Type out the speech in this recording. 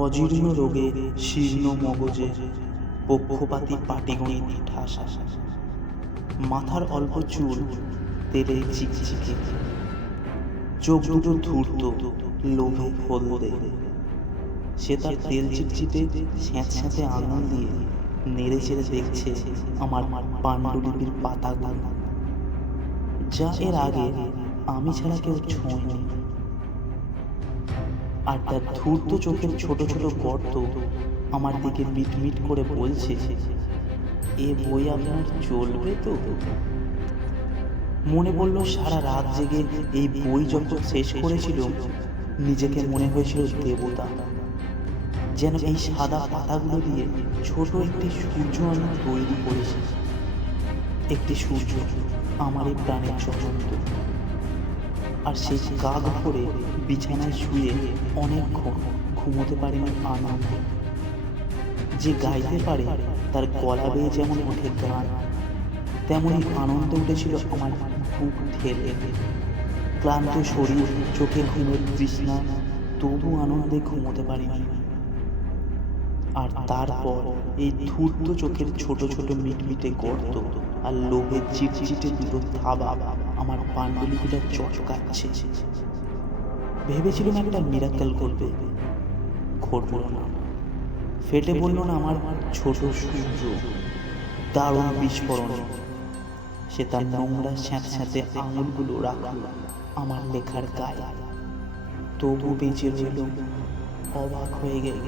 অজীর্ণ রোগে শীর্ণ মগজে পক্ষপাতী পাটিগণিত ঠাসা, মাথার অল্প চুল তেলে চিকচিকে, চোখ দুটো ধূর্ত লোভে হলদে। সে তার তেল চিটচিটে স্যাঁতস্যাঁতে আঙুল দিয়ে নেড়ে চেড়ে দেখছে আমার পাণ্ডুলিপির পাতাগুলো, যা এর আগে আমি ছাড়া কেউ ছোঁয়নি। আর তার ধূর্ত চোখের ছোট ছোট গর্ত আমার দিকে মিটমিট করে বলছে, এ বই আপনার চলবে তো? মনে পড়ল সারা রাত জেগে এই বই যখন শেষ করেছিল, নিজেকে মনে হয়েছিল দেবতা। যেন এই সাদা পাতাগুলো দিয়ে ছোট একটি সূর্য আমি তৈরি করেছি, একটি সূর্য আমার এই প্রাণের জ্বলন্ত। আর সেই কাক ভরে বিছানায় শুয়ে অনেকক্ষণ ঘুমোতে পারেনি আনন্দে। যে গাইতে পারে তার গলা বেয়ে যেমন ওঠে গান, তেমনই আনন্দ উঠেছিল আমার বুক ঠেলে। ক্লান্ত শরীর, চোখে ঘুমের তৃষ্ণা, তবু আনন্দে ঘুমোতে পারিনি। আর তারপর এই ধূর্ত চোখের ছোট ছোট মিটমিটে গর্ত আর লোভের চিটচিটে দুটো থাবা আমার পাণ্ডুলিপিটা চটকাচ্ছে। ভেবেছিলাম একটা মিরাক্কেল করবে, ঘটল না। ফেটে বলল না আমার ছোট সূর্য, দারুণ বিস্ফোরণ। সে তার নোংরা স্যাঁতস্যাঁতে আঙুলগুলো রাখল আমার লেখার গায়ে, তবু বেঁচে রইল অবাক হয়ে গেল।